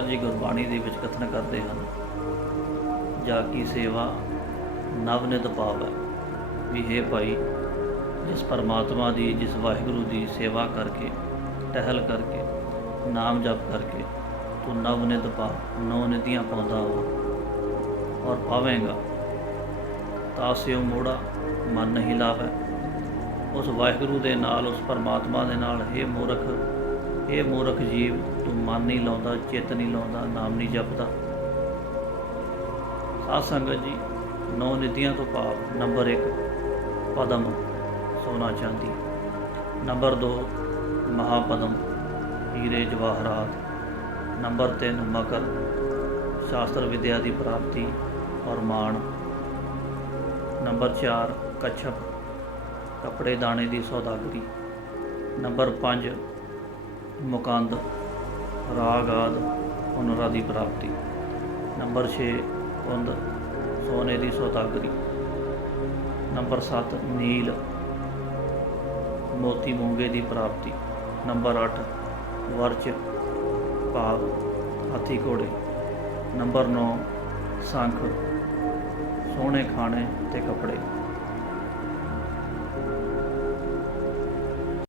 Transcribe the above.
ਮਹਾਰਾਜ ਜੀ ਗੁਰਬਾਣੀ ਦੇ ਵਿੱਚ ਕਥਨ ਕਰਦੇ ਹਨ, ਜਾ ਕੀ ਸੇਵਾ ਨਵ ਨਿਤ ਪਾਵੈ। ਵੀ ਹੈ ਭਾਈ, ਜਿਸ ਪਰਮਾਤਮਾ ਦੀ, ਜਿਸ ਵਾਹਿਗੁਰੂ ਦੀ ਸੇਵਾ ਕਰਕੇ, ਟਹਿਲ ਕਰਕੇ, ਨਾਮ ਜਪ ਕਰਕੇ ਤੂੰ ਨਵ ਨਿਤ ਪਾ, ਨੌ ਨਿਧੀਆਂ ਪਾਉਂਦਾ ਹੋ ਔਰ ਪਾਵੇਂਗਾ ਤਾਸਿਓ ਮੋੜਾ ਮਨ ਨਹੀਂ ਲਾਵੇ ਉਸ ਵਾਹਿਗੁਰੂ ਦੇ ਨਾਲ, ਉਸ ਪਰਮਾਤਮਾ ਦੇ ਨਾਲ ਇਹ ਮੂਰਖ ਇਹ ਮੂਰਖ ਜੀਵ ਤੂੰ ਮਨ ਨਹੀਂ ਲਾਉਂਦਾ, ਚਿੱਤ ਨਹੀਂ ਲਾਉਂਦਾ, ਨਾਮ ਨਹੀਂ ਜਪਦਾ। ਸਾਧ ਸੰਗਤ ਜੀ, ਨੌ ਨਿਤੀਆਂ ਤੋਂ ਭਾਵ ਨੰਬਰ 1 ਪਦਮ ਸੋਨਾ ਚਾਂਦੀ। ਨੰਬਰ 2 ਮਹਾਪਦਮ, ਹੀਰੇ ਜਵਾਹਰਾਤ ਨੰਬਰ 3 ਮਕਰ, ਸ਼ਾਸਤਰ ਵਿਦਿਆ ਦੀ ਪ੍ਰਾਪਤੀ ਔਰ ਮਾਣ। ਨੰਬਰ 4 ਕੱਛਪ, ਕੱਪੜੇ ਦਾਣੇ ਦੀ ਸੌਦਾਗਰੀ। ਨੰਬਰ 5 ਮੁਕੰਦ ਰਾਗ ਆਦ ਹੁਨਰਾਂ ਦੀ ਪ੍ਰਾਪਤੀ। ਨੰਬਰ 6 ਕੁੰਦ, ਸੋਨੇ ਦੀ ਸੌਦਾਗਰੀ। ਨੰਬਰ 7 ਨੀਲ, ਮੋਤੀ ਮੂੰਗੇ ਦੀ ਪ੍ਰਾਪਤੀ। ਨੰਬਰ 8 ਵਰਚ ਭਾਵ ਹਾਥੀ ਘੋੜੇ। ਨੰਬਰ 9 ਸੰਖ, ਸੋਹਣੇ ਖਾਣੇ ਤੇ ਕੱਪੜੇ।